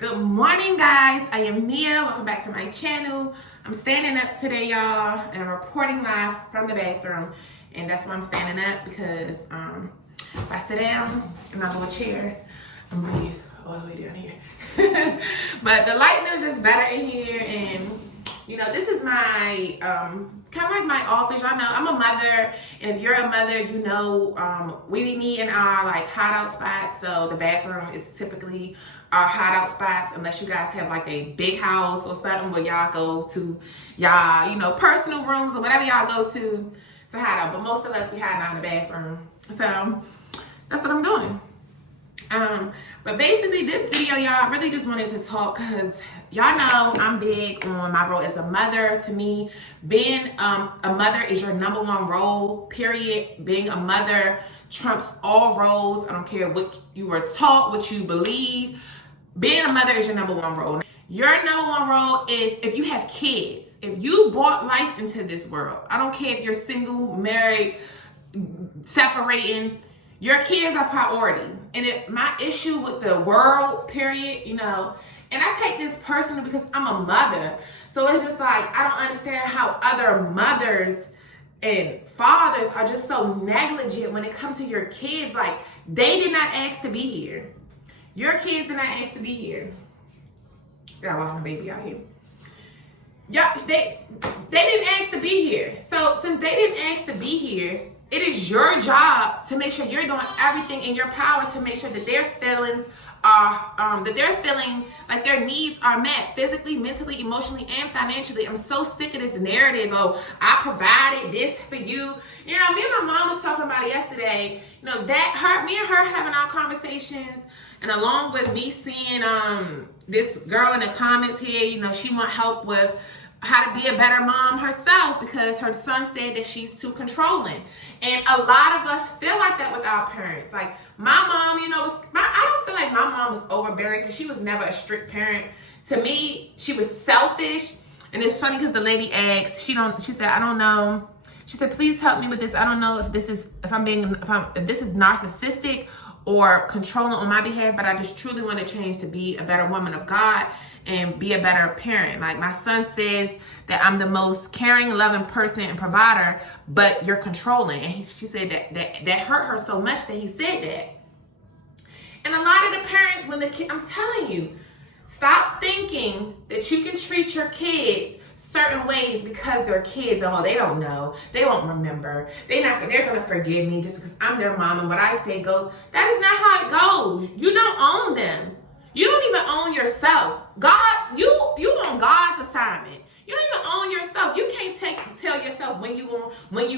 Good morning, guys. I am Nia. Welcome back to my channel. I'm standing up today, y'all, and I'm reporting live from the bathroom. And that's why I'm standing up, because if I sit down in my little chair, I'm gonna be all the way down here. But the lighting is just better in here, and you know, this is my kind of like my office. Y'all know I'm a mother, and if you're a mother, you know we be needing our like hideout spots. So the bathroom is typically our hideout spots, unless you guys have like a big house or something where y'all go to y'all, you know, personal rooms or whatever y'all go to hide out. But most of us be hiding out in the bathroom. So that's what I'm doing. But basically this video, y'all, I really just wanted to talk because y'all know I'm big on my role as a mother. To me, being a mother is your number one role, period. Being a mother trumps all roles. I don't care what you were taught, what you believe. Being a mother is your number one role. Your number one role is if you have kids. If you brought life into this world, I don't care if you're single, married, separating, your kids are priority. And my issue with the world, period, you know, and I take this personally because I'm a mother. So it's just like, I don't understand how other mothers and fathers are just so negligent when it comes to your kids. Like, they did not ask to be here. Your kids did not ask to be here. Gotta watch my baby out here. Yeah, they didn't ask to be here. So since they didn't ask to be here, it is your job to make sure you're doing everything in your power to make sure that their feelings are, that they're feeling like their needs are met physically, mentally, emotionally, and financially. I'm so sick of this narrative. Oh, I provided this for you. You know, me and my mom was talking about it yesterday. You know, me and her having our conversations, and along with me seeing this girl in the comments here, you know, she want help with how to be a better mom herself because her son said that she's too controlling. And a lot of us feel like that with our parents. Like my mom, you know, I don't feel like my mom was overbearing because she was never a strict parent. To me, she was selfish. And it's funny because the lady asked, she said, I don't know. She said, please help me with this. I don't know if this is narcissistic or controlling on my behalf, but I just truly want to change to be a better woman of God and be a better parent. Like my son says that I'm the most caring, loving person and provider, but you're controlling. And she said that hurt her so much that he said that. And a lot of the parents, when the kid, I'm telling you, stop thinking that you can treat your kids certain ways because they're kids. Oh, they don't know. They won't remember. They're gonna forgive me just because I'm their mom and what I say goes. That is not how it goes. You don't own them. You don't even own yourself. God, you on God's assignment. You don't even own yourself. You can't tell yourself when you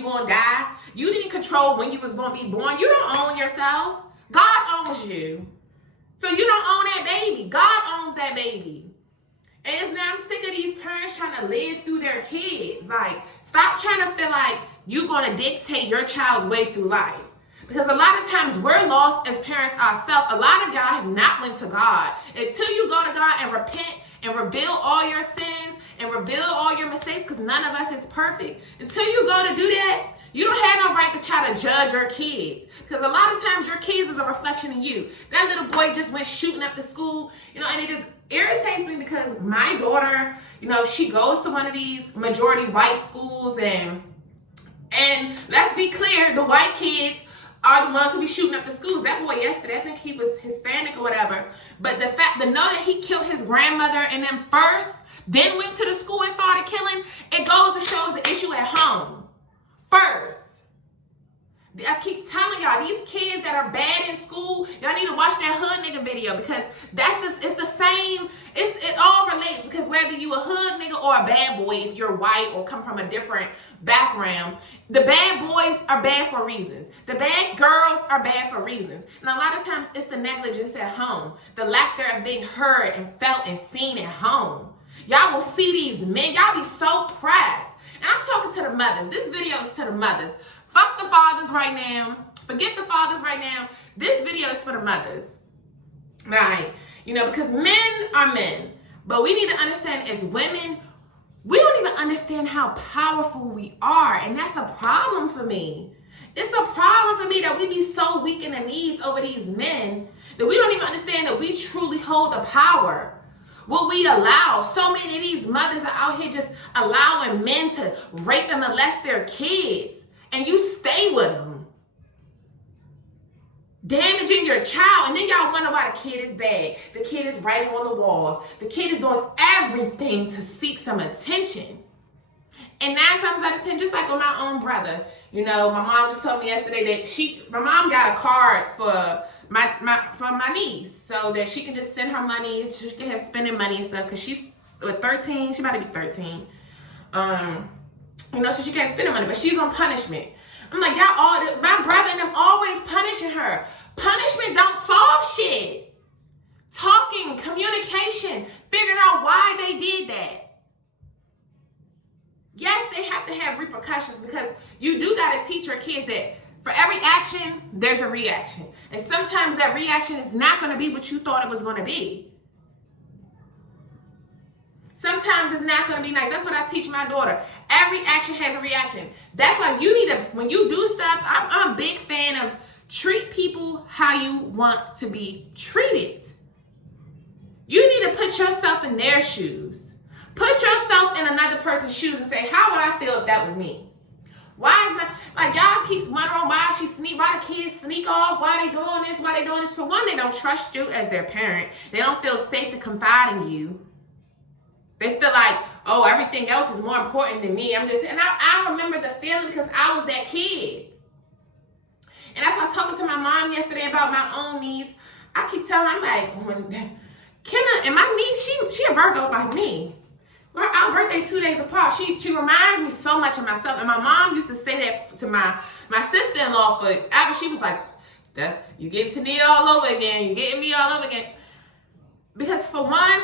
gonna die. You didn't control when you was gonna be born. You don't own yourself. God owns you. So you don't own that baby. God owns that baby. And I'm sick of these parents trying to live through their kids. Like, stop trying to feel like you're gonna dictate your child's way through life. Because a lot of times we're lost as parents ourselves. A lot of y'all have not went to God. Until you go to God and repent and reveal all your sins and reveal all your mistakes, because none of us is perfect. Until you go to do that, you don't have no right to try to judge your kids. Because a lot of times your kids is a reflection of you. That little boy just went shooting up the school, you know, and it just irritates me because my daughter, you know, she goes to one of these majority white schools, and let's be clear, the white kids are the ones who be shooting up the schools. That boy yesterday, I think he was Hispanic or whatever, but the know that he killed his grandmother and then first, then went to the school and started killing, it goes to show the issue at home first. I keep telling y'all, these kids that are bad in school, y'all need to watch that hood nigga video because it's the same, it all relates, because whether you a hood nigga or a bad boy, if you're white or come from a different background, the bad boys are bad for reasons. The bad girls are bad for reasons. And a lot of times it's the negligence at home, the lack there of being heard and felt and seen at home. Y'all will see these men, y'all be so pressed. And I'm talking to the mothers. This video is to the mothers. Fuck the fathers right now. Forget the fathers right now. This video is for the mothers. Right? You know, because men are men. But we need to understand as women, we don't even understand how powerful we are. And that's a problem for me. It's a problem for me that we be so weak in the knees over these men. That we don't even understand that we truly hold the power. What we allow. So many of these mothers are out here just allowing men to rape and molest their kids. And you stay with them. Damaging your child. And then y'all wonder why the kid is bad. The kid is writing on the walls. The kid is doing everything to seek some attention. And 9 times out of 10, just like with my own brother, you know, my mom just told me yesterday that my mom got a card for my niece, so that she can just send her money, she can have spending money and stuff, because she's 13, she about to be 13. You know, so she can't spend her money, but she's on punishment. I'm like, my brother and them always punishing her. Punishment don't solve shit. Talking, communication, figuring out why they did that. Yes, they have to have repercussions, because you do got to teach your kids that for every action, there's a reaction. And sometimes that reaction is not going to be what you thought it was going to be. Sometimes it's not going to be nice. That's what I teach my daughter. Every action has a reaction. That's why you need to, when you do stuff, I'm a big fan of treat people how you want to be treated. You need to put yourself in their shoes. Put yourself in another person's shoes and say, how would I feel if that was me? Why is like y'all keep wondering why the kids sneak off, why they doing this? For one, they don't trust you as their parent. They don't feel safe to confide in you. They feel like, oh, everything else is more important than me. And I remember the feeling, because I was that kid. And as I was talking to my mom yesterday about my own niece, I keep telling her, I'm like, Kenna, and my niece, she a Virgo like me. We're our birthday 2 days apart. She reminds me so much of myself. And my mom used to say that to my sister-in-law forever. She was like, you get Tania all over again. You getting me all over again. Because for one,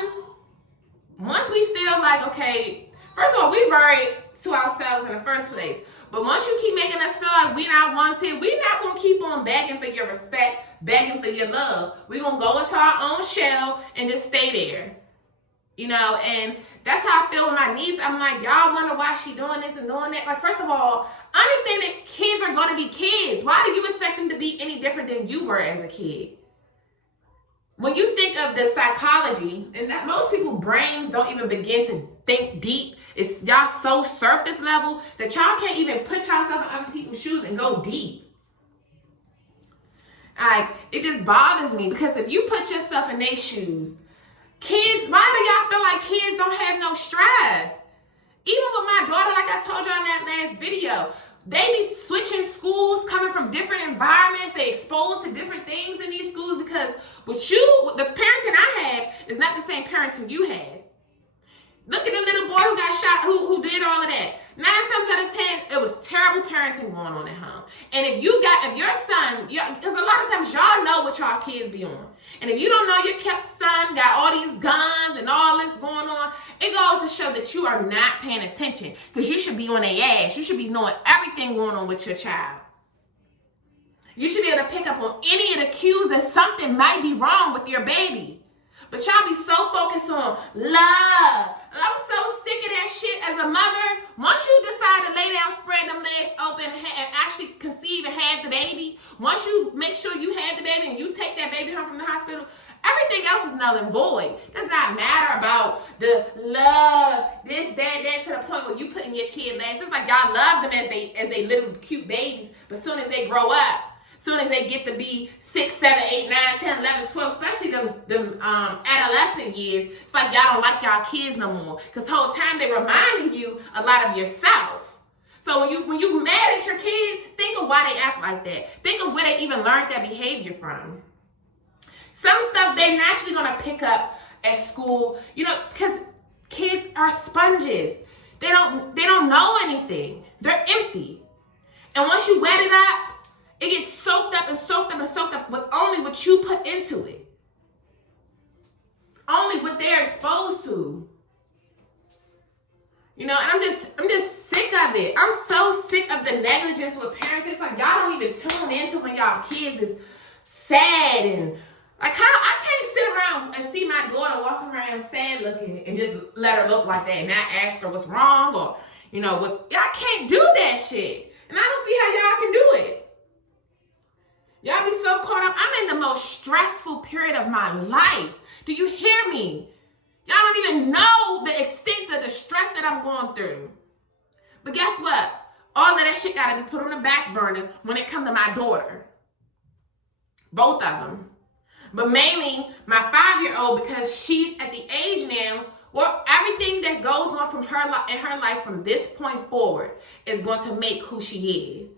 once we feel like, okay, first of all, we worry to ourselves in the first place. But once you keep making us feel like we're not wanted, we're not going to keep on begging for your respect, begging for your love. We're going to go into our own shell and just stay there. You know, and that's how I feel with my niece. I'm like, y'all wonder why she doing this and doing that. Like, first of all, understand that kids are going to be kids. Why do you expect them to be any different than you were as a kid? When you think of the psychology, and that most people's brains don't even begin to think deep. It's y'all so surface level that y'all can't even put yourself in other people's shoes and go deep. Like, it just bothers me, because if you put yourself in their shoes, kids, why do y'all feel like kids don't have no stress? Even with my daughter, like I told you in that last video, they be switching schools, coming from different environments. They exposed to different things in these schools, because the parenting I have is not the same parenting you had. Look at the little boy who got shot, who did all of that. 9 times out of 10, it was terrible parenting going on at home. And if your son, because a lot of times y'all know what y'all kids be on. And if you don't know your son got all these guns and all this going on, it goes to show that you are not paying attention, because you should be on their ass. You should be knowing everything going on with your child. You should be able to pick up on any of the cues that something might be wrong with your baby. But y'all be so focused on love. I'm so sick of that shit as a mother. Once you decide to lay down, spread them legs open, and actually conceive and have the baby, once you make sure you have the baby and you take that baby home from the hospital, everything else is null and void. It does not matter about the love, this, that, to the point where you put in your kid last. It's like y'all love them as they little cute babies, but as soon as they grow up, as soon as they get to be 6, 7, 8, 9, 10, 11, 12, especially them adolescent years, it's like y'all don't like y'all kids no more, because the whole time they reminding you a lot of yourself. So when you mad at your kids, think of why they act like that. Think of where they even learned that behavior from. Some stuff they're naturally going to pick up at school, you know, because kids are sponges. They don't know anything. They're empty. And once you wet it up, it gets soaked up and soaked up and soaked up with only what you put into it. Only what they're exposed to. You know, and I'm just sick of it. I'm so sick of the negligence with parents. It's like y'all don't even tune into when y'all kids is sad, and like how I can't sit around and see my daughter walking around sad looking and just let her look like that and not ask her what's wrong, or you know, I can't do that shit. And I don't see how y'all can do it. Y'all be so caught up. I'm in the most stressful period of my life. Do you hear me? Y'all don't even know the extent of the stress that I'm going through. But guess what? All of that shit got to be put on the back burner when it comes to my daughter. Both of them. But mainly my 5-year-old, because she's at the age now where everything that goes on from her in her life from this point forward is going to make who she is.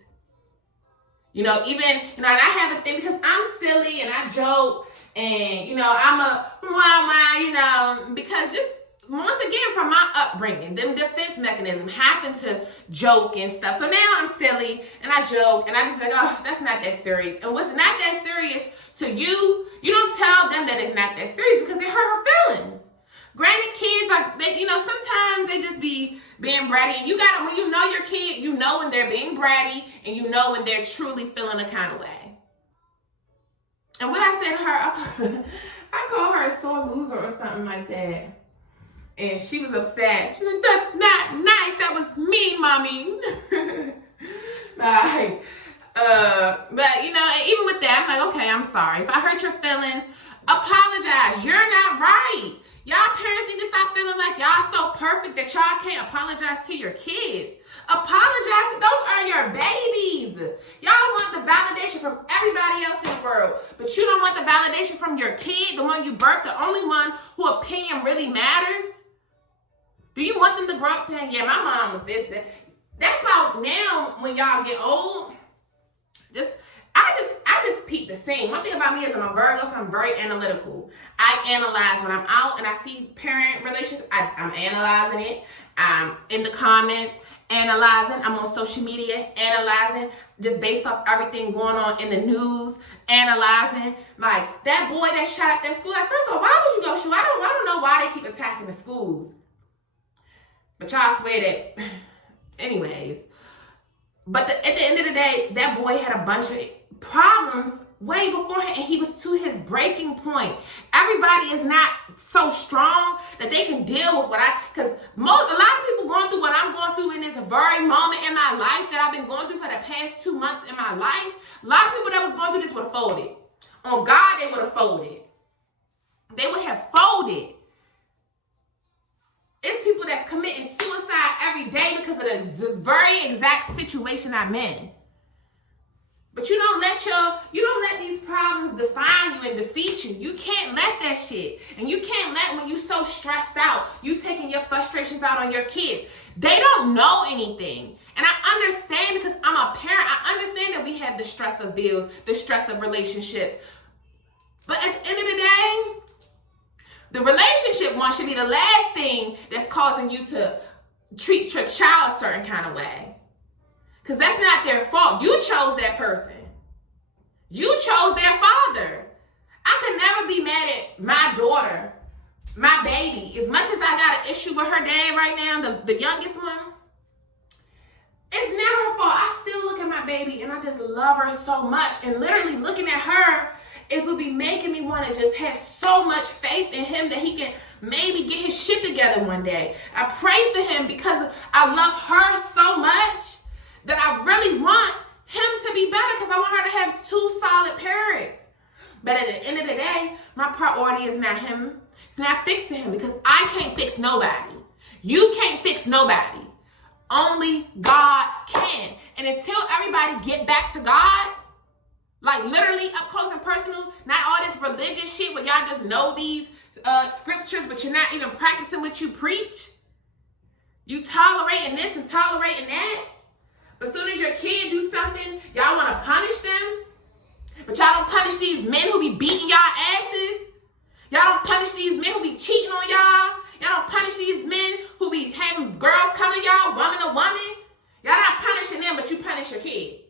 You know, even, and I have a thing because I'm silly and I joke and, I'm a, because just once again, from my upbringing, them defense mechanism, having to joke and stuff. So now I'm silly and I joke and I just like, oh, that's not that serious. And what's not that serious to you, you don't tell them that it's not that serious because it hurt her feelings. Granted, kids are, sometimes they just be being bratty. And you gotta, when you know your kid, you know when they're being bratty and you know when they're truly feeling a kind of way. And what I said to her, I called her a sore loser or something like that. And she was upset. She said, that's not nice. That was me, mommy. Like, but even with that, I'm like, okay, I'm sorry. If I hurt your feelings, apologize. You're not right. Y'all parents need to stop feeling like y'all so perfect that y'all can't apologize to your kids. Apologize. Those are your babies. Y'all want the validation from everybody else in the world, but you don't want the validation from your kid, the one you birthed, the only one whose opinion really matters. Do you want them to grow up saying, yeah, my mom was this, that? That's why now when y'all get old, I just peep the scene. One thing about me is I'm a Virgo, so I'm very analytical. I analyze when I'm out and I see parent relations. I'm analyzing it. I'm in the comments, analyzing. I'm on social media, analyzing, just based off everything going on in the news, analyzing. Like, that boy that shot up that school, like, first of all, why would you go shoot? I don't know why they keep attacking the schools. But y'all swear that, anyways. But at the end of the day, that boy had a bunch of problems way beforehand, and he was to his breaking point. Everybody is not so strong that they can deal with because a lot of people going through what I'm going through in this very moment in my life that I've been going through for the past 2 months in my life. A lot of people that was going through this would have folded. On God, they would have folded. They would have folded. It's people that's committing suicide every day because of the very exact situation I'm in. But you don't let these problems define you and defeat you. You can't let that shit. And you can't let, when you so stressed out, you taking your frustrations out on your kids. They don't know anything. And I understand because I'm a parent. I understand that we have the stress of bills, the stress of relationships. But at the end of the day, the relationship one should be the last thing that's causing you to treat your child a certain kind of way. Because that's not their fault. You chose that person. You chose their father. I could never be mad at my daughter, my baby. As much as I got an issue with her dad right now, the youngest one, it's never her fault. I still look at my baby and I just love her so much. And literally looking at her, it would be making me want to just have so much faith in him that he can maybe get his shit together one day. I pray for him because I love her so much that I really want him to be better because I want her to have 2 solid parents. But at the end of the day, my priority is not him. It's not fixing him because I can't fix nobody. You can't fix nobody. Only God can. And until everybody get back to God, like literally up close and personal, not all this religious shit where y'all just know these scriptures, but you're not even practicing what you preach. You tolerating this and tolerating that. But as soon as your kid do something, y'all want to punish them. But y'all don't punish these men who be beating y'all asses. Y'all don't punish these men who be cheating on y'all. Y'all don't punish these men who be having girls come to y'all, woman to woman. Y'all not punishing them, but you punish your kid.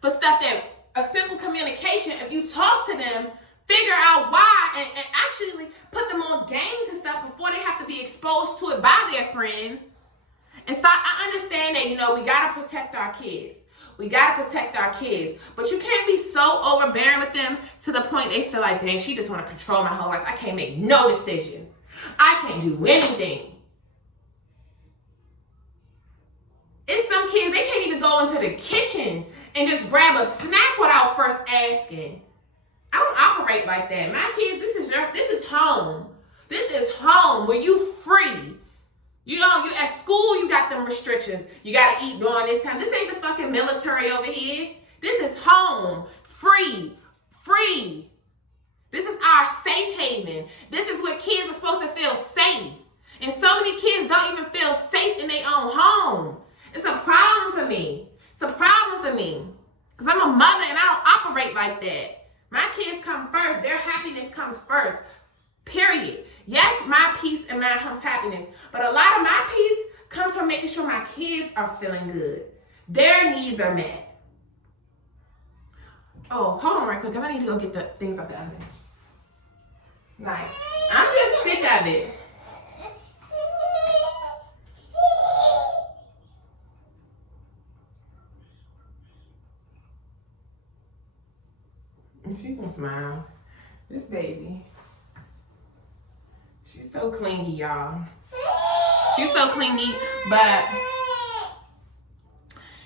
For stuff that a simple communication, if you talk to them, figure out why, and actually put them on game to stuff before they have to be exposed to it by their friends. And so I understand that, we got to protect our kids. We got to protect our kids. But you can't be so overbearing with them to the point they feel like, dang, she just want to control my whole life. I can't make no decisions. I can't do anything. It's some kids, they can't even go into the kitchen and just grab a snack without first asking. I don't operate like that. My kids, this is home. This is home where you free. You know, you at school, you got them restrictions. You gotta eat during this time. This ain't the fucking military over here. This is home. Free. Free. This is our safe haven. This is where kids are supposed to feel safe. And so many kids don't even feel safe in their own home. It's a problem for me. It's a problem for me. Because I'm a mother and I don't operate like that. My kids come first. Their happiness comes first. Period. Yes, my peace and my home's happiness. But a lot of my peace comes from making sure my kids are feeling good. Their needs are met. Oh, hold on right quick, because I need to go get the things out the oven. Like, I'm just sick of it. And she gonna smile. This baby. She's so clingy, y'all. She's so clingy, but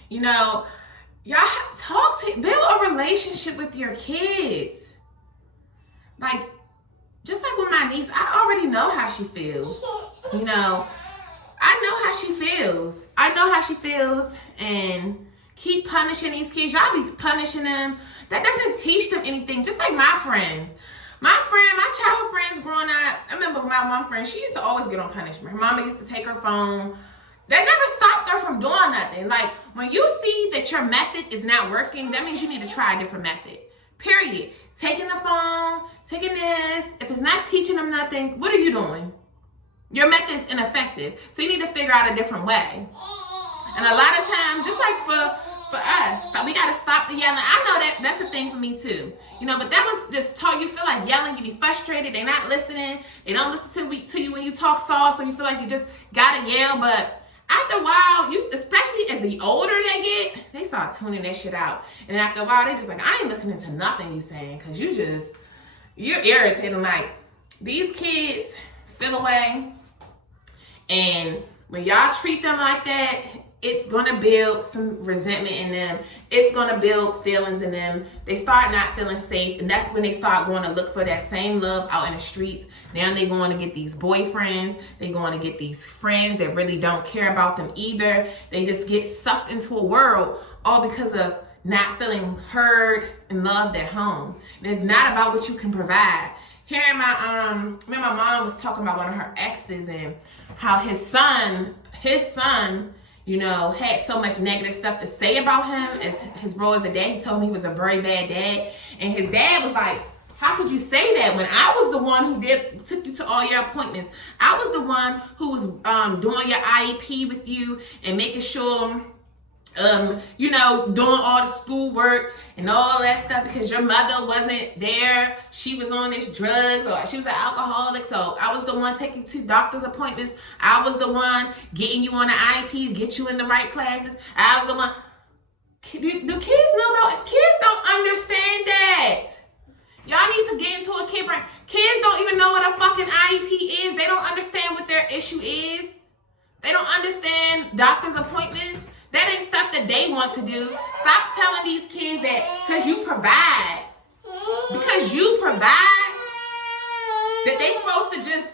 you know, y'all build a relationship with your kids. Like, just like with my niece, I already know how she feels. You know, I know how she feels. I know how she feels, and keep punishing these kids. Y'all be punishing them. That doesn't teach them anything. Just like my friends. My childhood friends growing up, I remember my one friend, she used to always get on punishment. Her mama used to take her phone. That never stopped her from doing nothing. Like, when you see that your method is not working, that means you need to try a different method. Period. Taking the phone, taking this. If it's not teaching them nothing, what are you doing? Your method is ineffective. So you need to figure out a different way. And a lot of times, just like for us, we got to stop the yelling. I know that's a thing for me too. You know, but that was just taught. You feel like yelling, you be frustrated, they're not listening. They don't listen to you when you talk soft, so you feel like you just got to yell. But after a while, especially as the older they get, they start tuning that shit out. And after a while, they just like, I ain't listening to nothing you saying, because you're irritating. Like, these kids feel away. And when y'all treat them like that, it's going to build some resentment in them. It's going to build feelings in them. They start not feeling safe. And that's when they start going to look for that same love out in the streets. Now they're going to get these boyfriends. They're going to get these friends that really don't care about them either. They just get sucked into a world all because of not feeling heard and loved at home. And it's not about what you can provide. Hearing my mom was talking about one of her exes and how his son, you know, had so much negative stuff to say about him as his role as a dad. He told me he was a very bad dad. And his dad was like, how could you say that when I was the one who took you to all your appointments? I was the one who was doing your IEP with you and making sure, you know, doing all the schoolwork and all that stuff, because your mother wasn't there. She was on this drugs, or she was an alcoholic. So I was the one taking you to doctor's appointments. I was the one getting you on the IEP to get you in the right classes. I was the one. Do kids know about it? Kids don't understand that. Y'all need to get into a kid brain. Kids don't even know what a fucking IEP is. They don't understand what their issue is. They don't understand doctor's appointments. That ain't stuff that they want to do. Stop telling these kids that because you provide, that they supposed to just,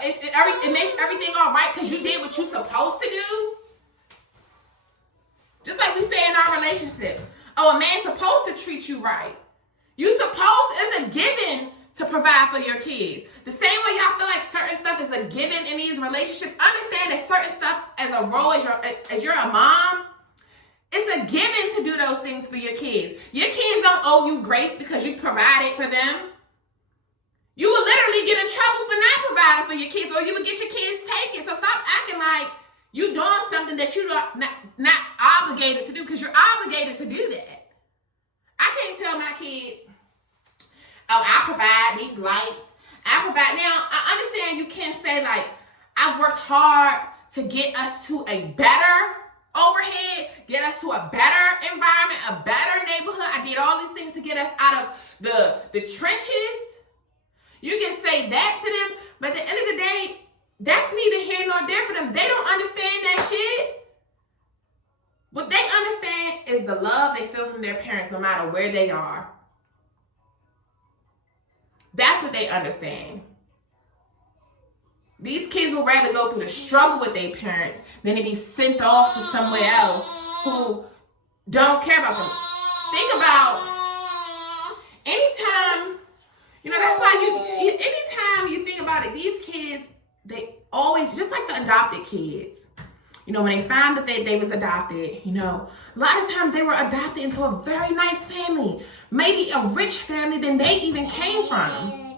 it makes everything all right because you did what you supposed to do. Just like we say in our relationship. Oh, a man's supposed to treat you right. It's a given to provide for your kids. The same way y'all feel like certain stuff is a given in these relationships, understand that certain stuff as a role, as you're a mom, it's a given to do those things for your kids. Your kids don't owe you grace because you provided for them. You will literally get in trouble for not providing for your kids, or you would get your kids taken. So stop acting like you doing something that you're not obligated to do, because you're obligated to do that. I can't tell my kids, oh, I provide these lights. I provide. Now, I understand you can't say, like, I've worked hard to get us to a better overhead, get us to a better environment, a better neighborhood. I did all these things to get us out of the trenches. You can say that to them, but at the end of the day, that's neither here nor there for them. They don't understand that shit. What they understand is the love they feel from their parents no matter where they are. That's what they understand. These kids will rather go through the struggle with their parents than to be sent off to somewhere else who don't care about them. Think about anytime, that's why anytime you think about it, these kids, they always, just like the adopted kids, when they found that they was adopted, a lot of times they were adopted into a very nice family, maybe a rich family than they even came from.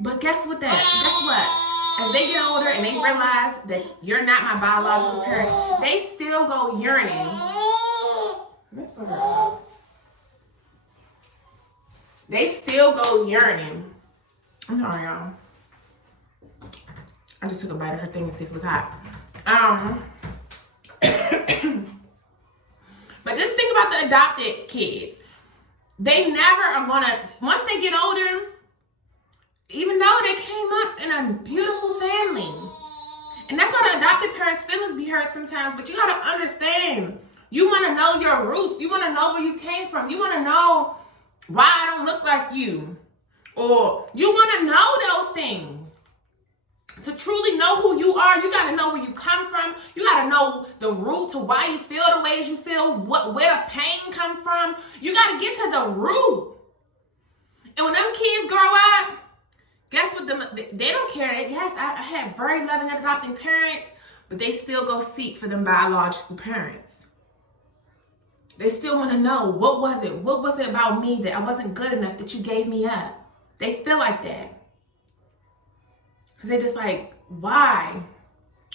But guess what? As they get older and they realize that you're not my biological parent, they still go yearning. They still go yearning. I'm sorry, y'all. I just took a bite of her thing to see if it was hot. But just think about the adopted kids. They never are gonna, once they get older, even though they came up in a beautiful family. And that's why the adopted parents' feelings be hurt sometimes, but you gotta understand, you wanna know your roots, you wanna know where you came from, you wanna know why I don't look like you, or you wanna know those things. To truly know who you are, you gotta know where you come from, you gotta know the root to why you feel the ways you feel, where the pain come from. You gotta get to the root. And when them kids grow up, guess what? They don't care. Yes, I had very loving adopting parents, but they still go seek for them biological parents. They still want to know, what was it? What was it about me that I wasn't good enough that you gave me up? They feel like that. Because they're just like, why?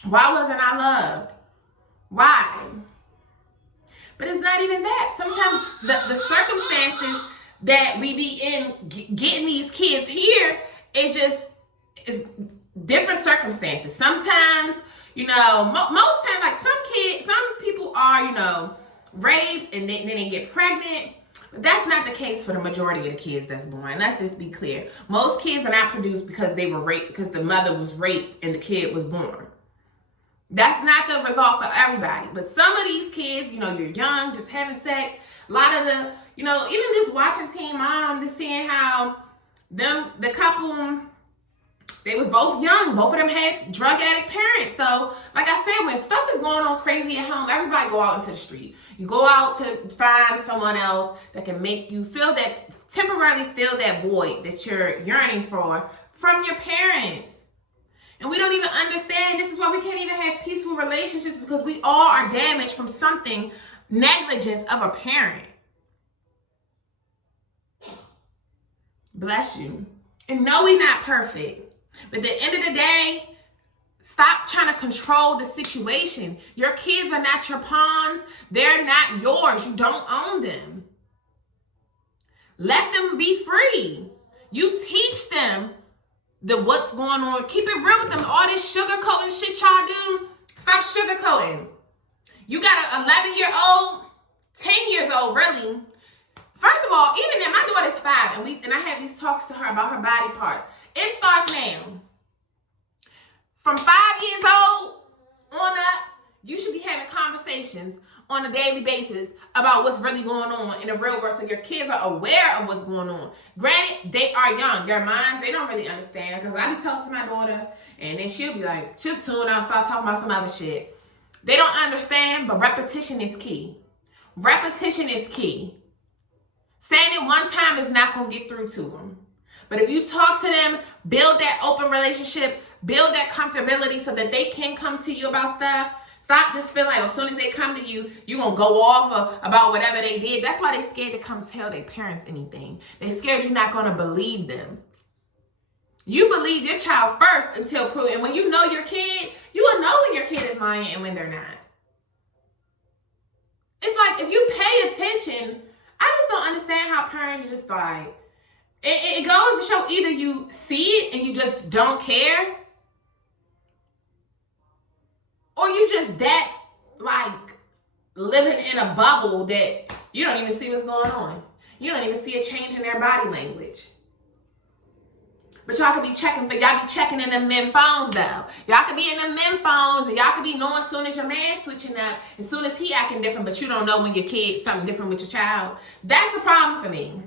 Why wasn't I loved? Why? But it's not even that. Sometimes the circumstances that we be in getting these kids here, it's different circumstances. Sometimes, most times, like some people are, raped and then they get pregnant. But that's not the case for the majority of the kids that's born. Let's just be clear. Most kids are not produced because they were raped, because the mother was raped and the kid was born. That's not the result for everybody. But some of these kids, you're young, just having sex. A lot of the, even this watching Teen Mom, just seeing how the couple, they was both young. Both of them had drug addict parents. So, like I said, when stuff is going on crazy at home, everybody go out into the street. You go out to find someone else that can make you temporarily fill that void that you're yearning for from your parents. And we don't even understand. This is why we can't even have peaceful relationships, because we all are damaged from something, negligence of a parent. Bless you. And no, we're not perfect. But at the end of the day, stop trying to control the situation. Your kids are not your pawns. They're not yours. You don't own them. Let them be free. You teach them what's going on. Keep it real with them. All this sugarcoating shit y'all do, stop sugarcoating. You got an 11-year-old, 10 years old, really. First of all, even then, my daughter's 5, and I have these talks to her about her body parts. It starts now. From 5 years old on up, you should be having conversations on a daily basis about what's really going on in the real world, so your kids are aware of what's going on. Granted, they are young. Their minds, they don't really understand, because I be talking to my daughter, and then she'll be like, she'll tune out, start talking about some other shit. They don't understand, but repetition is key. Repetition is key. Saying it one time is not going to get through to them. But if you talk to them, build that open relationship, build that comfortability so that they can come to you about stuff. Stop just feeling like as soon as they come to you, you're going to go off about whatever they did. That's why they're scared to come tell their parents anything. They're scared you're not going to believe them. You believe your child first until proven. And when you know your kid, you will know when your kid is lying and when they're not. It's like, if you pay attention, I just don't understand how parents just like, it goes to show either you see it and you just don't care, or you just that like living in a bubble that you don't even see what's going on. You don't even see a change in their body language. But y'all could be checking, but y'all be checking in them men phones though. Y'all could be in them men phones and y'all could be knowing as soon as your man switching up, as soon as he acting different, but you don't know when your kid something different with your child. That's a problem for me.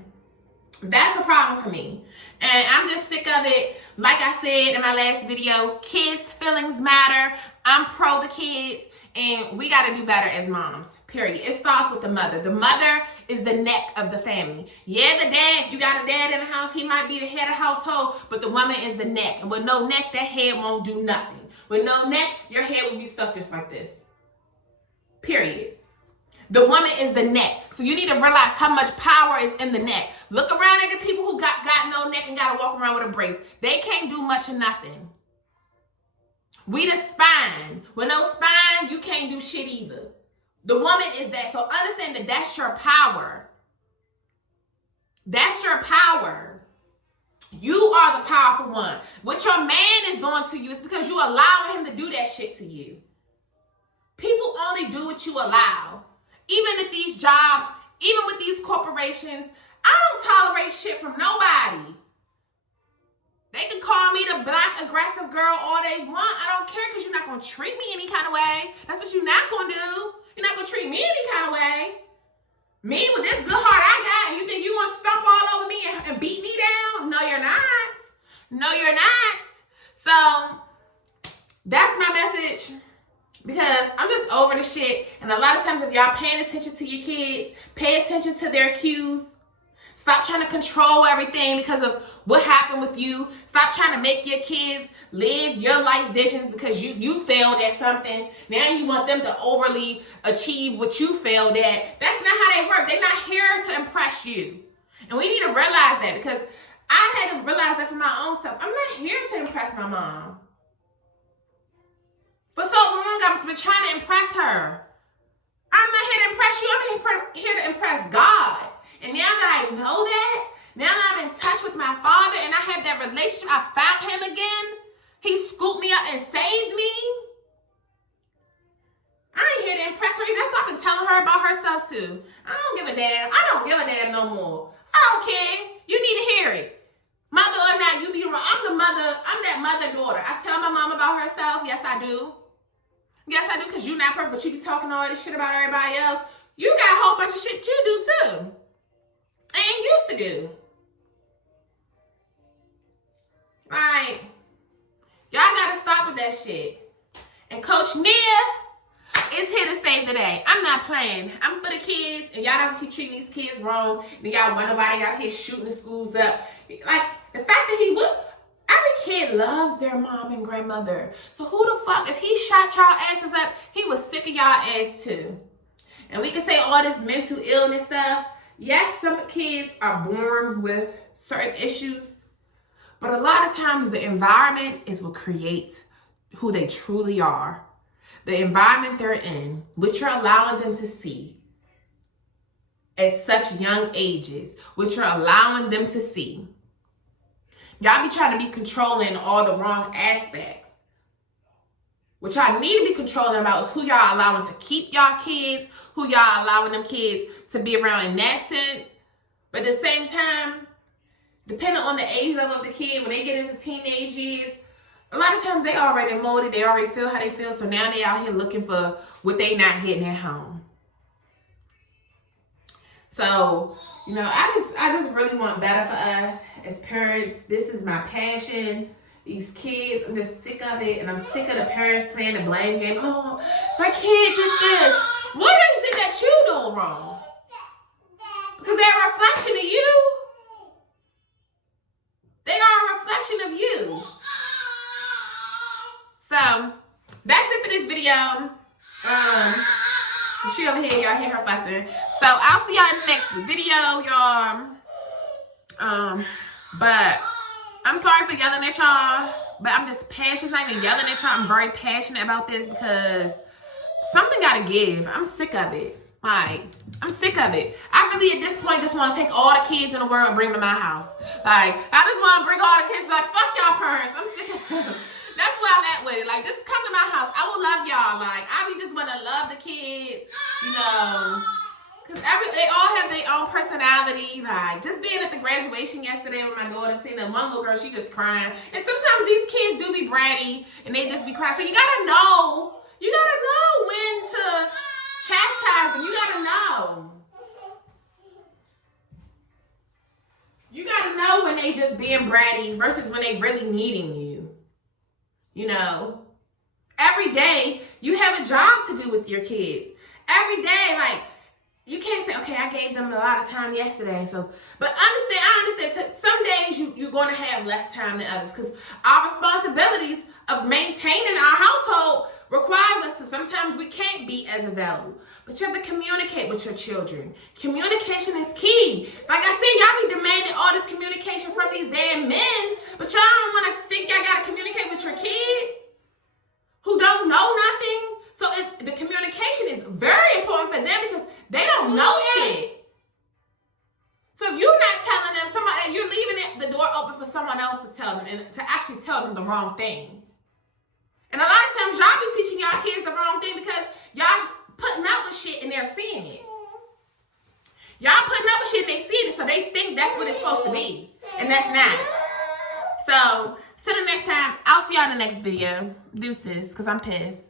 That's a problem for me. And I'm just sick of it. Like I said in my last video, kids' feelings matter. I'm pro the kids, and we got to do better as moms. Period. It starts with the mother. The mother is the neck of the family. Yeah, the dad, you got a dad in the house, he might be the head of household, but the woman is the neck. And with no neck, that head won't do nothing. With no neck, your head will be stuck just like this. Period. The woman is the neck. So you need to realize how much power is in the neck. Look around at the people who got no neck and got to walk around with a brace. They can't do much of nothing. We the spine. With no spine, you can't do shit either. The woman is that. So understand that that's your power. That's your power. You are the powerful one. What your man is doing to you is because you allowing him to do that shit to you. People only do what you allow. Even at these jobs, even with these corporations, I don't tolerate shit from nobody. They can call me the black aggressive girl all they want. I don't care because you're not going to treat me any kind of way. That's what you're not going to do. You're not going to treat me any kind of way. Me with this good heart I got, and you think you're going to stomp all over me and beat me down? No, you're not. No, you're not. So that's my message. Because I'm just over the shit. And a lot of times if y'all paying attention to your kids, pay attention to their cues. Stop trying to control everything because of what happened with you. Stop trying to make your kids live your life visions because you failed at something. Now you want them to overly achieve what you failed at. That's not how they work. They're not here to impress you. And we need to realize that, because I had to realize that for my own self. I'm not here to impress my mom. For so long, I've been trying to impress her. I'm not here to impress you. I'm here to impress God. And now that I know that, now that I'm in touch with my Father and I have that relationship, I found him again. He scooped me up and saved me. I ain't here to impress her. That's what I've been telling her about herself too. I don't give a damn. I don't give a damn no more. I don't care. You need to hear it. Mother or not, you be wrong. I'm the mother. I'm that mother-daughter. I tell my mom about herself. Yes, I do. Yes, I do, because you're not perfect, but you be talking all this shit about everybody else. You got a whole bunch of shit you do too. And used to do. Like, y'all gotta stop with that shit. And Coach Nia is here to save the day. I'm not playing. I'm for the kids, and y'all don't keep treating these kids wrong. And y'all want nobody out here shooting the schools up. Like, the fact that he would, every kid loves their mom and grandmother. So who the fuck, if he shot y'all asses up, he was sick of y'all ass too. And we can say all this mental illness stuff. Yes, some kids are born with certain issues, but a lot of times the environment is what creates who they truly are. The environment they're in, which you're allowing them to see at such young ages, which you're allowing them to see. Y'all be trying to be controlling all the wrong aspects. What y'all need to be controlling about is who y'all allowing to keep y'all kids, who y'all allowing them kids to be around in that sense. But at the same time, depending on the age level of the kid, when they get into teenage years, a lot of times they already molded, they already feel how they feel, so now they out here looking for what they not getting at home. So, you know, I just really want better for us as parents. This is my passion. These kids, I'm just sick of it, and I'm sick of the parents playing the blame game. Oh, my kid just this. What is it that you doing wrong? Because they're a reflection of you. They are a reflection of you. So, that's it for this video. She over here, y'all hear her fussing. So, I'll see y'all in the next video, y'all. But I'm sorry for yelling at y'all, but I'm just passionate. Not even yelling at y'all. I'm very passionate about this because something gotta give. I'm sick of it. Like, I'm sick of it. I really, at this point, just want to take all the kids in the world and bring them to my house. Like, I just want to bring all the kids, like, fuck y'all parents. I'm sick of them. That's where I'm at with it. Like, just come to my house. I will love y'all. Like, I just want to love the kids, you know, Because they all have their own personality. Like, just being at the graduation yesterday with my daughter, seeing that one little girl, she just crying. And sometimes these kids do be bratty, and they just be crying. So you gotta know when to chastise them. You gotta know. You gotta know when they just being bratty versus when they really needing you. You know, every day you have a job to do with your kids. Every day, like, you can't say, okay, I gave them a lot of time yesterday. So, but I understand some days you're going to have less time than others because our responsibilities of maintaining our household requires us to sometimes we can't be as available. But you have to communicate with your children. Communication is key. Like I said, y'all be demanding all this communication from these damn men, but y'all don't want to think y'all got to communicate with your kid who don't know nothing. So the communication is very important for them because they don't know shit. So if you're not telling them, you're leaving the door open for someone else to tell them and to actually tell them the wrong thing. And a lot of times y'all be teaching y'all kids the wrong thing because y'all putting up with shit and they're seeing it. Y'all putting up with shit and they see it, so they think that's what it's supposed to be. And that's not. So, till the next time, I'll see y'all in the next video. Deuces, because I'm pissed.